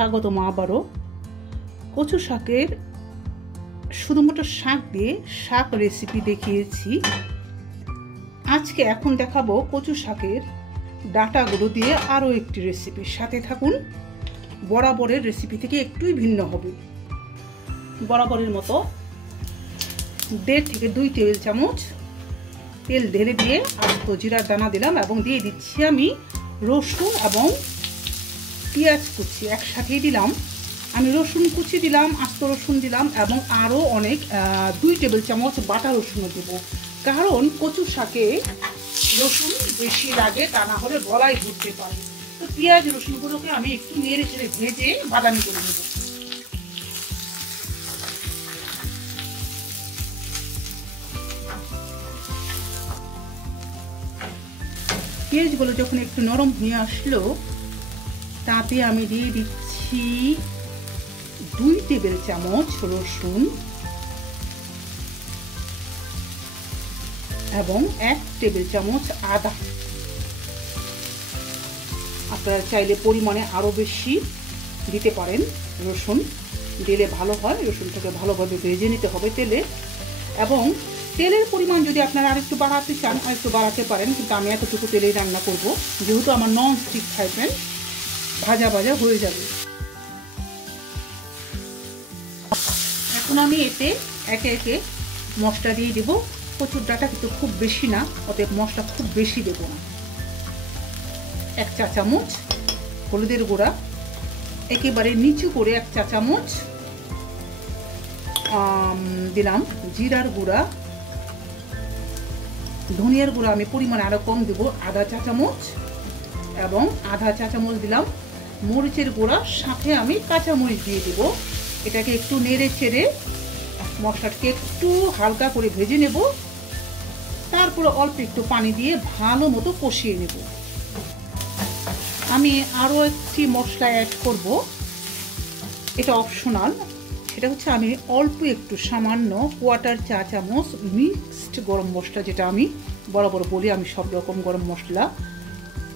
স্বাগতম আবারও। কচু শাকের শুধুমাত্র শাক দিয়ে শাক রেসিপি দেখিয়েছি। আজকে এখন দেখাবো কচু শাকের ডাঁটাগুলো দিয়ে আরও একটি রেসিপি। সাথে থাকুন। বরাবরের রেসিপি থেকে একটুই ভিন্ন হবে। বরাবরের মতো 1.5 থেকে 2 টেবিল চামচ তেল ঢেলে দিয়ে আস্ত জিরার দানা দিলাম এবং দিয়ে দিচ্ছি আমি রসুন এবং পেঁয়াজ কুচি একসাথেই দিলাম। আমি রসুন কুচি দিলাম, আস্ত রসুন দিলাম এবং আরও অনেক 2 টেবিল চামচ বাটা রসুনও দেবো, কারণ কচু শাকে রসুন বেশি লাগে, তা না হলে গলায় ঘুরতে পারে। তো পেঁয়াজ রসুনগুলোকে আমি একটু নেড়ে চেড়ে ভেজে বাদামি করে নেবো। পেঁয়াজগুলো যখন একটু নরম হয়ে আসলো, তাতে আমি দিয়ে দিচ্ছি 2 টেবিল চামচ রসুন এবং 1 টেবিল চামচ আদা। আপনারা চাইলে পরিমাণে আরো বেশি দিতে পারেন। রসুন দিলে ভালো হয়। রসুনটাকে ভালোভাবে ভেজে নিতে হবে তেলে, এবং তেলের পরিমাণ যদি আপনারা আরেকটু বাড়াতে চান আরেকটু বাড়াতে পারেন, কিন্তু আমি এতটুকু তেলেই রান্না করব, যেহেতু আমার নন স্টিক ফ্রাই প্যান, ভাজা ভাজা হয়ে যাবে। এখন আমি এতে একে একে মশলা দিয়ে দেবো। কচুর ডাঁটা কিন্তু খুব বেশি না, অতএব মশলা খুব বেশি দেবো না। 1 চা চামচ হলুদের গুঁড়া, একেবারে নিচু করে 1 চা চামচ দিলাম জিরার গুঁড়া, ধনিয়ার গুঁড়া আমি পরিমাণ আরো কম দেবো, আধা চা চামচ, এবং আধা চা চামচ দিলাম মরিচের গুঁড়া, সাথে আমি কাঁচা মরিচ দিয়ে দেবো। এটাকে একটু নেড়ে চেড়ে মশলাটাকে একটু হালকা করে ভেজে নেব। তারপরে অল্প একটু পানি দিয়ে ভালো মতো কষিয়ে নেব। আমি আরও একটি মশলা অ্যাড করব, এটা অপশনাল। সেটা হচ্ছে আমি অল্প একটু সামান্য 1/4 চা চামচ মিক্সড গরম মশলা, যেটা আমি বরাবর বলি আমি সব রকম গরম মশলা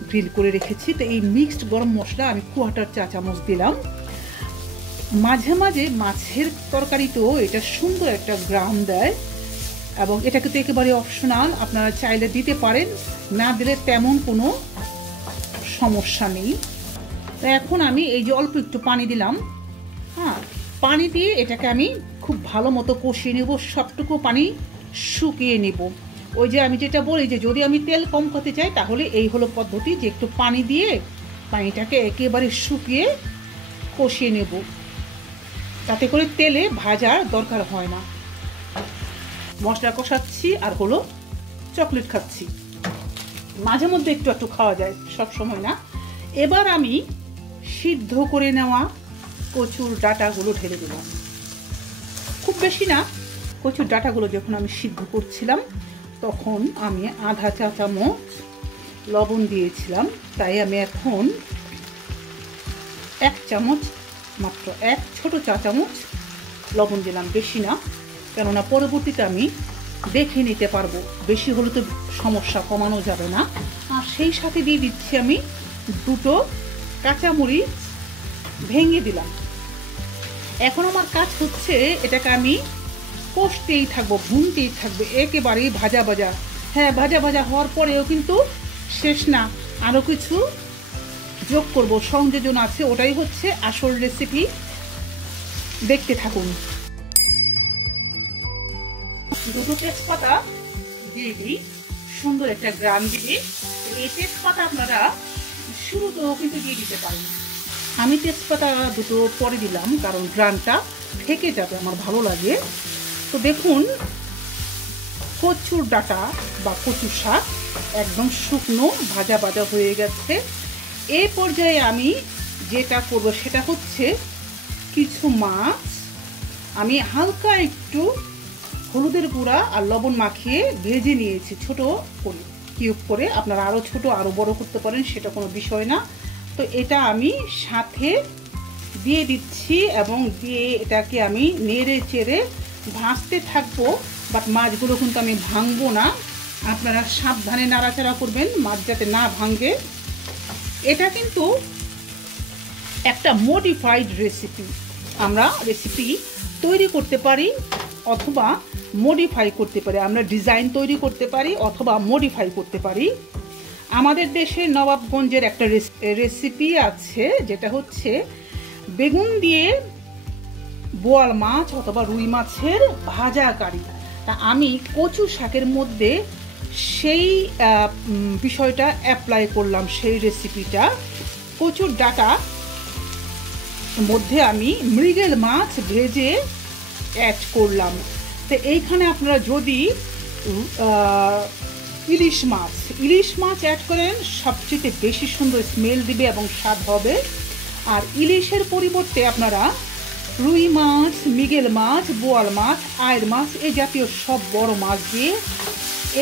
গ্রিল করে রেখেছি, তো এই মিক্সড গরম মশলা আমি 1/4 চা চামচ দিলাম। মাঝে মাঝে মাছের তরকারিতেও এটা সুন্দর একটা গ্রাম দেয়, এবং এটা কিন্তু একেবারে অপশনাল, আপনারা চাইলে দিতে পারেন, না দিলে তেমন কোনো সমস্যা নেই। তো এখন আমি এই যে অল্প একটু পানি দিলাম, হ্যাঁ, পানি দিয়ে এটাকে আমি খুব ভালো মতো কষিয়ে নেব, সবটুকু পানি শুকিয়ে নেব। ওই যে আমি যেটা বলি যে যদি আমি তেল কম করতে চাই, তাহলে এই হলো পদ্ধতি, যে একটু পানি দিয়ে পানিটাকে একেবারে শুকিয়ে কষিয়ে নেব, তাতে করে তেলে ভাজার দরকার হয় না। মশলা কষাচ্ছি আর হলো চকলেট খাচ্ছি, মাঝে মধ্যে একটু একটু খাওয়া যায়, সব সময় না। এবার আমি সিদ্ধ করে নেওয়া কচুর ডাঁটাগুলো ঢেলে দিলাম, খুব বেশি না। কচুর ডাঁটাগুলো যখন আমি সিদ্ধ করছিলাম, তখন আমি আধা চা চামচ লবণ দিয়েছিলাম, তাই আমি এখন 1 চামচ, মাত্র 1 ছোট চা চামচ লবণ দিলাম, বেশি না, কেননা পরবর্তীতে আমি দেখে নিতে পারবো, বেশি হলে তো সমস্যা, কমানো যাবে না। আর সেই সাথে দিয়ে দিচ্ছি আমি 2 কাঁচামরিচ ভেঙে দিলাম। এখন আমার কাজ হচ্ছে এটাকে আমি কষতেই থাকবো, ভুনতেই থাকবো, একেবারেই ভাজা ভাজা। হ্যাঁ, ভাজা ভাজা হওয়ার পরেও কিন্তু শেষ না, আরও কিছু যোগ করব, সংযোজন আছে, ওটাই হচ্ছে আসল রেসিপি। দেখতে থাকুন। 2 তেজপাতা দিয়ে দিই, সুন্দর একটা গ্রাম দিবি। এই তেজপাতা আপনারা শুরুতেও কিন্তু দিয়ে দিতে পারেন। আমি তেজপাতা 2 পরে দিলাম, কারণ গ্রানটা থেকে যাবে, আমার ভালো লাগে। তো দেখুন, কচুর ডাঁটা বা কচু শাক একদম শুকনো ভাজা ভাজা হয়ে গেছে। এই পর্যায়ে আমি যেটা করব সেটা হচ্ছে কিছু মাছ আমি হালকা একটু হলুদের গুঁড়া আর লবণ মাখিয়ে ভেজে নিয়েছি, ছোট করে কিউব করে। আপনারা আরও ছোট আরও বড় করতে পারেন, সেটা কোনো বিষয় না। তো এটা আমি সাথে দিয়ে দিচ্ছি এবং দিয়ে এটাকে আমি নেড়ে চেড়ে ভাজতে থাকবো। বাট মাছগুলো কিন্তু আমি ভাঙবো না, আপনারা সাবধানে নাড়াচাড়া করবেন, মাছ যাতে না ভাঙে। এটা কিন্তু একটা মডিফাইড রেসিপি। আমরা রেসিপি তৈরি করতে পারি অথবা মডিফাই করতে পারি, আমরা ডিজাইন তৈরি করতে পারি অথবা মডিফাই করতে পারি। আমাদের দেশে নবাবগঞ্জের একটা রেসিপি আছে, যেটা হচ্ছে বেগুন দিয়ে বোয়াল মাছ অথবা রুই মাছের ভাজা কারি। তা আমি কচু শাকের মধ্যে সেই বিষয়টা অ্যাপ্লাই করলাম, সেই রেসিপিটা। কচুর ডাটা মধ্যে আমি মৃগেল মাছ ভেজে অ্যাড করলাম। তো এইখানে আপনারা যদি ইলিশ মাছ অ্যাড করেন সবচেয়ে বেশি সুন্দর স্মেল দিবে এবং স্বাদ হবে। আর ইলিশের পরিবর্তে আপনারা রুই মাছ, মৃগেল মাছ, বোয়াল মাছ, আয়ের মাছ এই জাতীয় সব বড় মাছ দিয়ে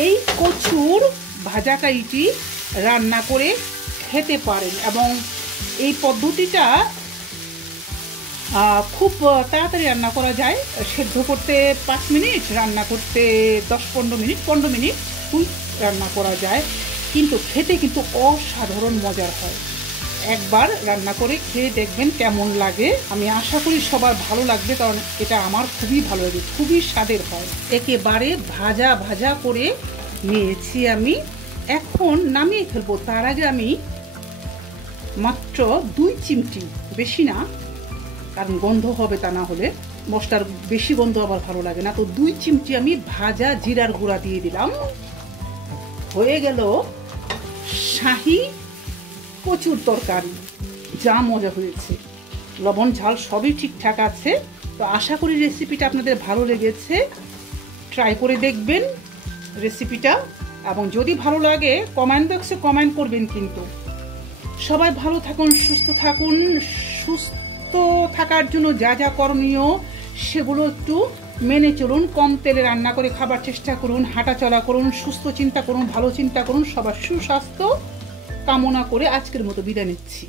এই কচুর ভাজা কারিটি রান্না করে খেতে পারেন। এবং এই পদ্ধতিটা খুব তাড়াতাড়ি রান্না করা যায়। সেদ্ধ করতে 5 মিনিট, রান্না করতে 10-15 মিনিট, 15 মিনিট কুইক রান্না করা যায়, কিন্তু খেতে কিন্তু অসাধারণ মজার হয়। একবার রান্না করে খেয়ে দেখবেন কেমন লাগে। আমি আশা করি সবার ভালো লাগবে, কারণ এটা আমার খুবই ভালো লাগে, খুবই স্বাদের হয়। একেবারে ভাজা ভাজা করে নিয়েছি আমি, এখন নামিয়ে ফেলবো। তার আগে আমি মাত্র 2 চিমটি, বেশি না কারণ গন্ধ হবে, তা না হলে মশলার বেশি গন্ধ আবার ভালো লাগে না। তো 2 চিমটি আমি ভাজা জিরার গুঁড়া দিয়ে দিলাম। হয়ে গেল শাহী কচুর তরকারি। যা মজা হয়েছে, লবণ ঝাল সবই ঠিকঠাক আছে। তো আশা করি রেসিপিটা আপনাদের ভালো লেগেছে। ট্রাই করে দেখবেন রেসিপিটা, এবং যদি ভালো লাগে কমেন্ট বক্সে কমেন্ট করবেন। কিন্তু সবাই ভালো থাকুন, সুস্থ থাকুন। সুস্থ থাকার জন্য যা যা করণীয় সেগুলো একটু মেনে চলুন। কম তেলে রান্না করে খাবার চেষ্টা করুন, হাঁটা চলা করুন, সুস্থ চিন্তা করুন, ভালো চিন্তা করুন। সবার সুস্বাস্থ্য কামনা করে আজকের মতো বিদায় নিচ্ছি।